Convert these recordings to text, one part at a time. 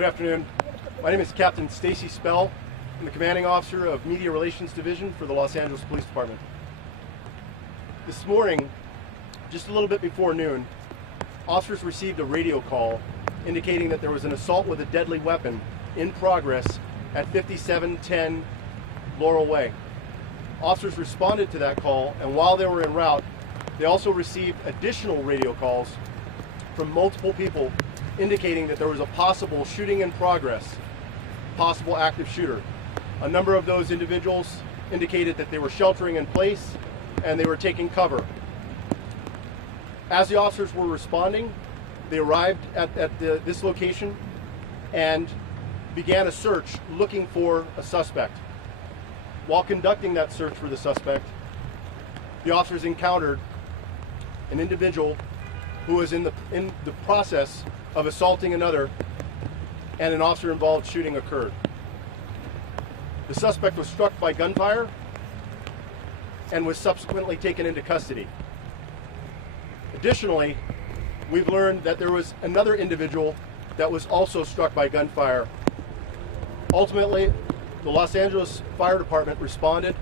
Good afternoon. My name is Captain Stacy Spell. I'm the commanding officer of Media Relations Division for the Los Angeles Police Department. This morning, just a little bit before noon, officers received a radio call indicating that there was an assault with a deadly weapon in progress at 5710 Laurel Way. Officers responded to that call, and while they were en route, they also received additional radio calls from multiple people indicating that there was a possible shooting in progress, possible active shooter. A number of those individuals indicated that they were sheltering in place and they were taking cover. As the officers were responding, they arrived at this location and began a search looking for a suspect. While conducting that search for the suspect, the officers encountered an individual who was in the process of assaulting another, and an officer-involved shooting occurred. The suspect was struck by gunfire and was subsequently taken into custody. Additionally, we've learned that there was another individual that was also struck by gunfire. Ultimately, the Los Angeles Fire Department responded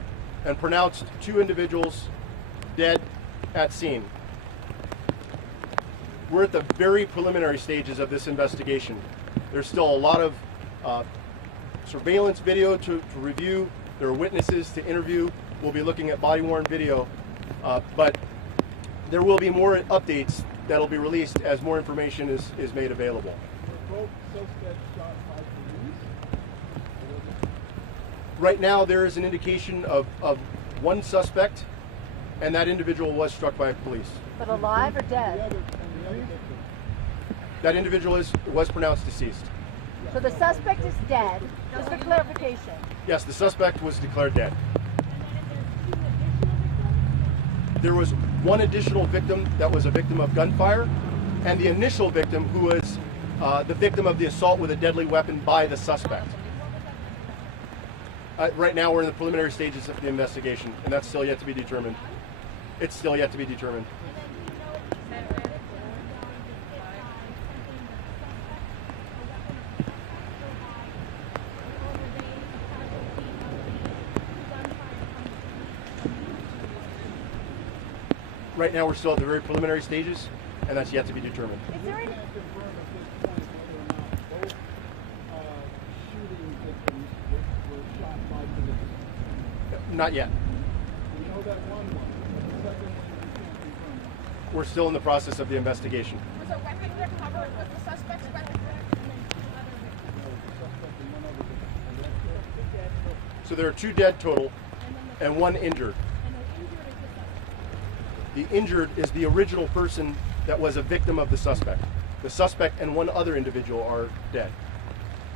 and pronounced 2 individuals dead at scene. We're at the very preliminary stages of this investigation. There's still a lot of surveillance video to review. There are witnesses to interview. We'll be looking at body-worn video, but there will be more updates that will be released as more information is made available. Were both suspects shot by police? Right now, there is an indication of one suspect, and that individual was struck by police. But alive or dead? That individual was pronounced deceased. So the suspect is dead, just for clarification. Yes, the suspect was declared dead. There was one additional victim that was a victim of gunfire, and the initial victim who was the victim of the assault with a deadly weapon by the suspect. Right now we're in the preliminary stages of the investigation, and that's still yet to be determined. It's still yet to be determined. Right now we're still at the very preliminary stages, and that's yet to be determined. Is there any... Not yet. We know that one was. The second one you can't confirm. We're still in the process of the investigation. Was a weapon recovered with the suspect's weapon? So there are 2 dead total and 1 injured. The injured is the original person that was a victim of the suspect. The suspect and 1 other individual are dead.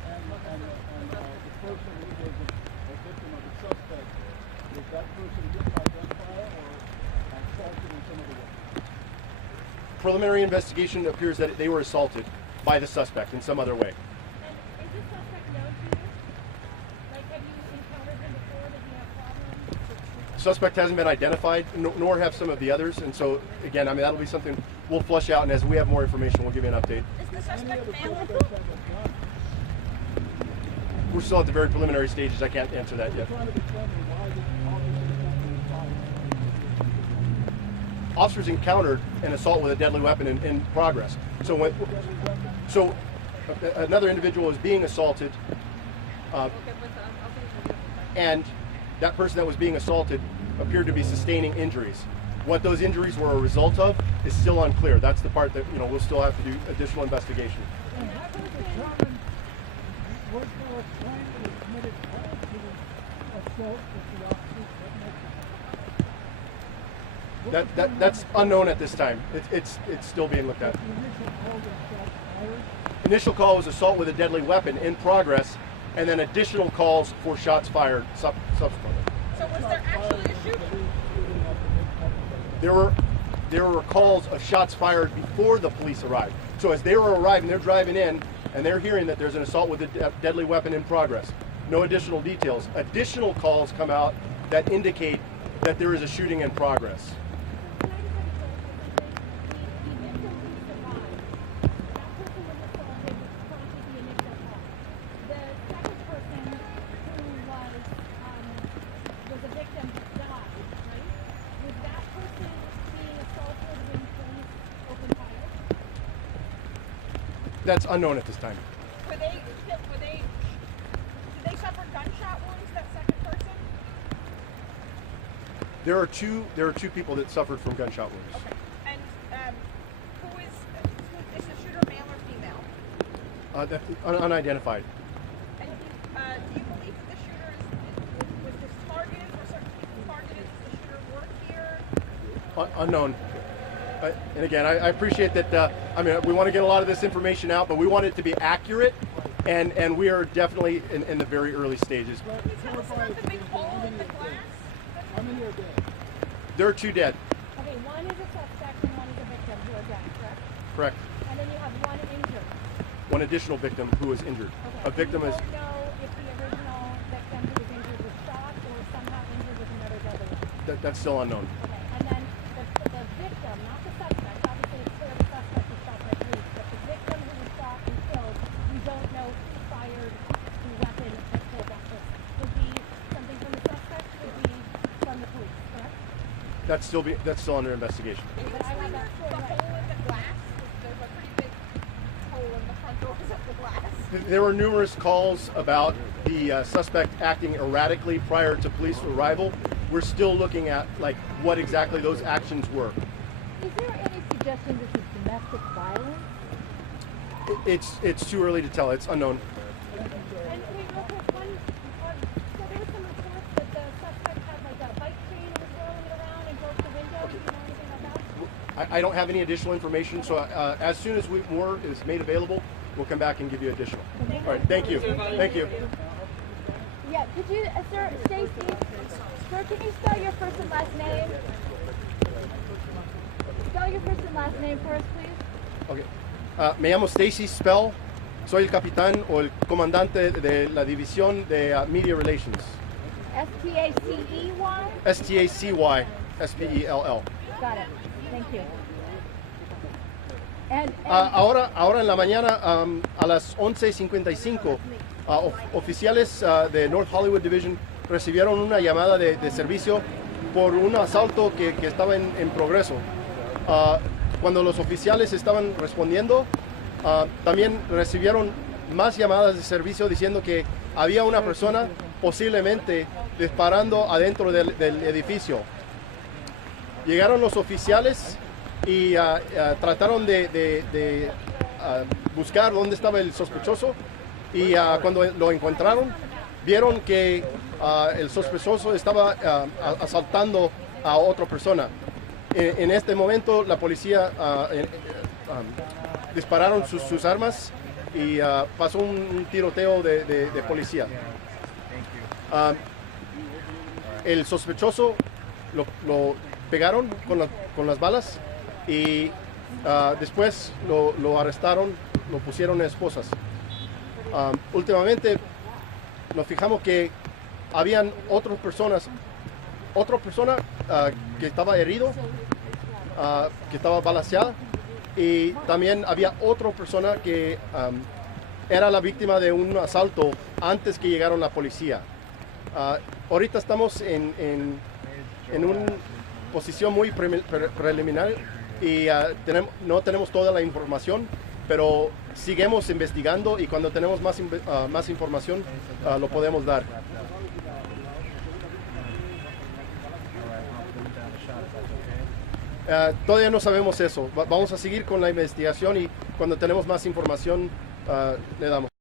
And the person who was a victim of the suspect, was that person hit by gunfire or assaulted in some other way? Preliminary investigation appears that they were assaulted by the suspect in some other way. And is this suspect known to you? Like, have you encountered him before? Does he have problems? Suspect hasn't been identified, nor have some of the others, and so again, I mean, that'll be something we'll flush out, and as we have more information, we'll give you an update. Is the Any suspect of the male? suspects have a gun? We're still at the very preliminary stages. I can't answer that yet. Trying to determine why this officer Officers encountered an assault with a deadly weapon in progress. So another individual was being assaulted, and that person that was being assaulted appeared to be sustaining injuries. What those injuries were a result of is still unclear. That's the part that we'll still have to do additional investigation. was there a crime that was committed prior to the assault with the officers? That's unknown at this time. It's still being looked at. The initial call was shot fired. Initial call was assault with a deadly weapon in progress, and then additional calls for shots fired subsequently. So was there actually a shooting? There were calls of shots fired before the police arrived. So as they were arriving, they're driving in, and they're hearing that there's an assault with a deadly weapon in progress. No additional details. Additional calls come out that indicate that there is a shooting in progress. That's unknown at this time. Did they suffer gunshot wounds, that second person? There are two people that suffered from gunshot wounds. Okay. And who is the shooter, male or female? Unidentified. And do you believe that the shooter was just targeted, or certain people targeted? Does the shooter work here? Unknown. And again, I appreciate that. I mean, we want to get a lot of this information out, but we want it to be accurate, and we are definitely in the very early stages. Can you tell us about the big hole in the glass? How many are dead? There are 2 dead. Okay, one is a suspect and one is a victim who are dead, correct? Correct. And then you have one injured. One additional victim who was injured. Okay. A victim you is. don't know if the original victim who was injured was shot or somehow injured with another deadly weapon. That's still unknown. Okay, and then the victim, not the suspect, obviously it's clear the suspect was shot by police, but the victim who was shot and killed, we don't know who fired the weapon that killed that person. Could be something from the suspect, could be from the police, correct? That's still under investigation. Can you But I explain have that the story right. hole in the glass? There's a pretty big hole in the front doors of the glass. There were numerous calls about the suspect acting erratically prior to police arrival. We're still looking at like what exactly those actions were. Is there any suggestion this is domestic violence? It's too early to tell. It's unknown. And wait, real quick, so there was some reports that the suspect had like a bike chain and was whirling it around and broke the window. Do you know anything about that? I don't have any additional information, so as soon as more is made available, we'll come back and give you additional. All right, thank you. Thank you. Yeah, could you, sir, Stacy, sir, can you spell your first and last name? Spell your first and last name for us, please. Okay. Me llamo Stacy Spell. Soy el capitán o el comandante de la división de Media Relations. S-T-A-C-E-Y? STACY SPELL. Got it. Thank you. And Ahora en la mañana a las 11:55 oficiales de North Hollywood Division recibieron una llamada de servicio por un asalto que estaba en progreso. Cuando los oficiales estaban respondiendo, también recibieron más llamadas de servicio diciendo que había una persona posiblemente disparando adentro del edificio. Llegaron los oficiales y trataron de buscar dónde estaba el sospechoso, y cuando lo encontraron vieron que el sospechoso estaba asaltando a otra persona. En este momento la policía dispararon sus armas y pasó un tiroteo de policía. El sospechoso lo pegaron con las balas y después lo arrestaron, lo pusieron en esposas. Últimamente nos fijamos que habían otra persona que estaba herido, que estaba balaceada, y también había otra persona que era la víctima de un asalto antes que llegaron la policía. Ahorita estamos en una posición muy preliminar y no tenemos toda la información, pero seguimos investigando y cuando tenemos más información lo podemos dar. Todavía no sabemos eso. Vamos a seguir con la investigación y cuando tenemos más información le damos.